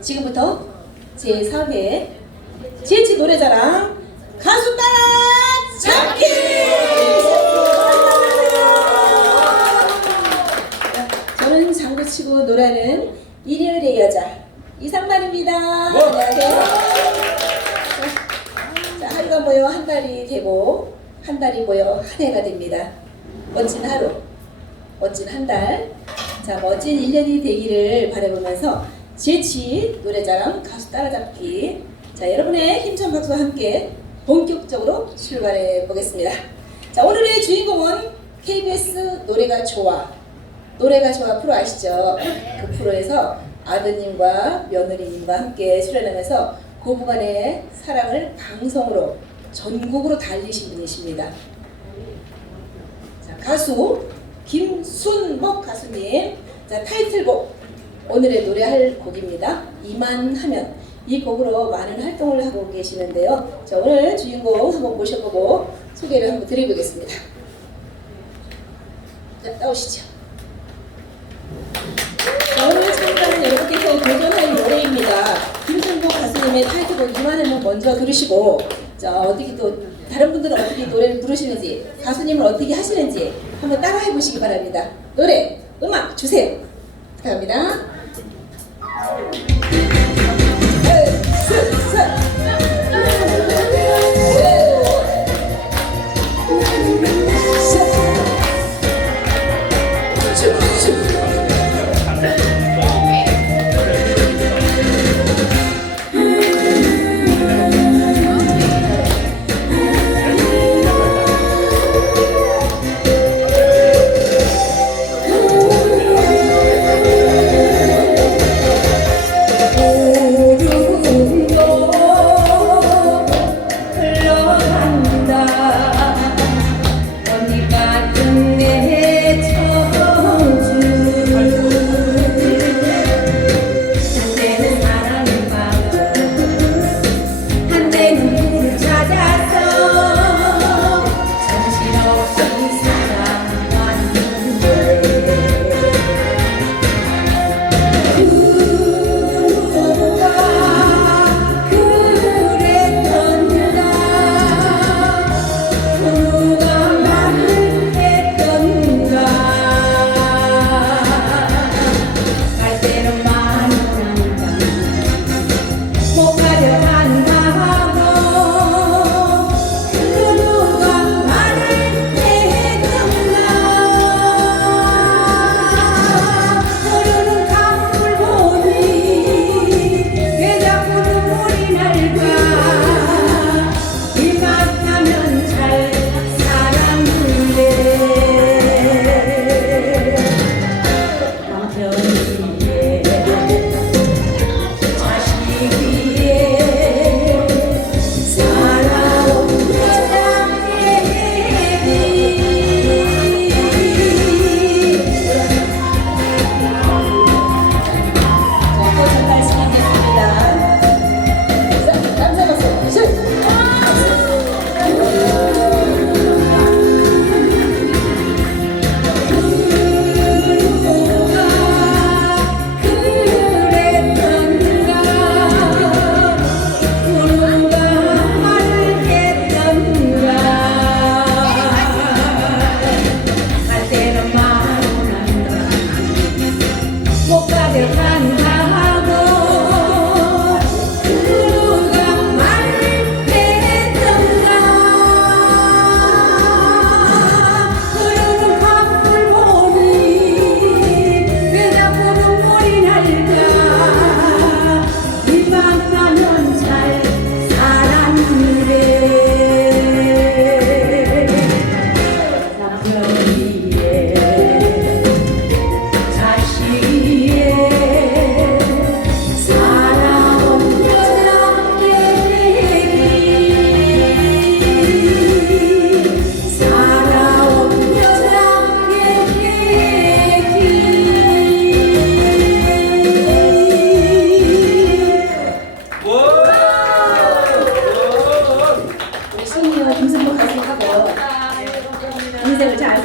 지금부터 제4회 제치 노래자랑 가수 따라 잡기! 저는 장구치고 노래하는 일요일의 여자 이상만입니다. 안녕하세요. 자, 하루가 모여 한 달이 되고 한 달이 모여 한 해가 됩니다. 멋진 하루, 멋진 한 달, 자 멋진 1년이 되기를 바라보면서 재치 노래자랑 가수 따라잡기 자 여러분의 힘찬 박수와 함께 본격적으로 출발해 보겠습니다. 자 오늘의 주인공은 KBS 노래가 좋아 노래가 좋아 프로 아시죠? 그 프로에서 아드님과 며느리님과 함께 출연하면서 고부간의 사랑을 방송으로 전국으로 달리신 분이십니다. 자, 가수 김순목 가수님 자 타이틀곡 오늘의 노래할 곡입니다. 이만하면 이 곡으로 많은 활동을 하고 계시는데요. 자 오늘 주인공 한번 모셔보고 소개를 한번 드려보겠습니다. 자 나오시죠. 자, 오늘 참가하는 여러분께서 도전할 노래입니다. 김순목 가수님의 타이틀곡 이만하면 먼저 들으시고 자 어떻게 또 다른 분들은 어떻게 노래를 부르시는지 가수님은 어떻게 하시는지 한번 따라해 보시기 바랍니다. 노래 음악 주세요. 감사합니다. Amen.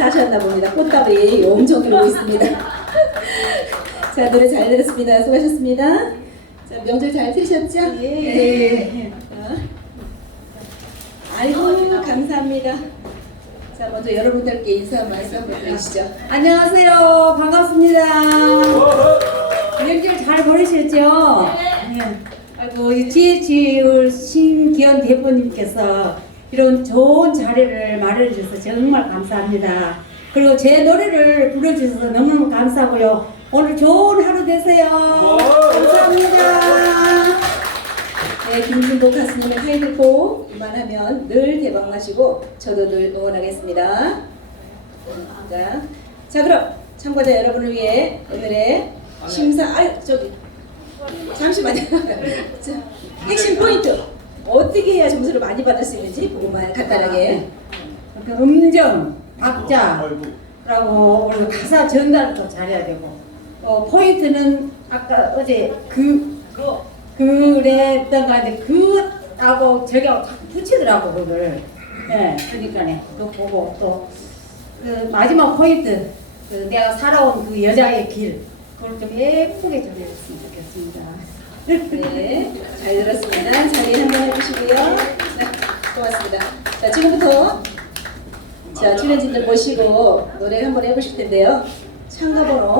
사셨나 봅니다. 꽃다발이 엄청 들어오고 있습니다. 자 노래 잘 들었습니다. 수고하셨습니다. 자, 명절 잘 들으셨죠? 예. 어? 아이고 감사합니다. 자 먼저 여러분들께 인사 한 말씀 한번 해주시죠. 안녕하세요. 반갑습니다. 명절 잘 보내셨죠? 네. 아이고, 이 GH울 신기현 대표님께서 이런 좋은 자리를 마련해 주셔서 정말 감사합니다. 그리고 제 노래를 불러주셔서 너무너무 감사하고요. 오늘 좋은 하루 되세요. 감사합니다. 네, 김진복 가수님의 타이틀곡 이만하면 늘 대박 나시고 저도 늘 응원하겠습니다. 자, 자 그럼 참가자 여러분을 위해 오늘의 심사 아 저기 잠시만요. 자, 핵심 포인트 어떻게 해야 점수를 많이 받을 수 있는지 그것만 간단하게. 그 음정, 박자, 그리고. 우리 가사 전달도 잘해야 되고 또 포인트는 아까 어제 그 그랬던 거 같은데 그하고 저기하고 자꾸 붙이더라고 그걸 예 그러니까네. 그거 보고 또 그 마지막 포인트 그 내가 살아온 그 여자의 길 그걸 좀 예쁘게 좀 해줬으면 좋겠습니다. 네, 잘 들었습니다. 자리 한번 해주시고요. 네, 고맙습니다. 자, 지금부터 자 출연진들 모시고 노래를 한번 해보실 텐데요. 참가 번호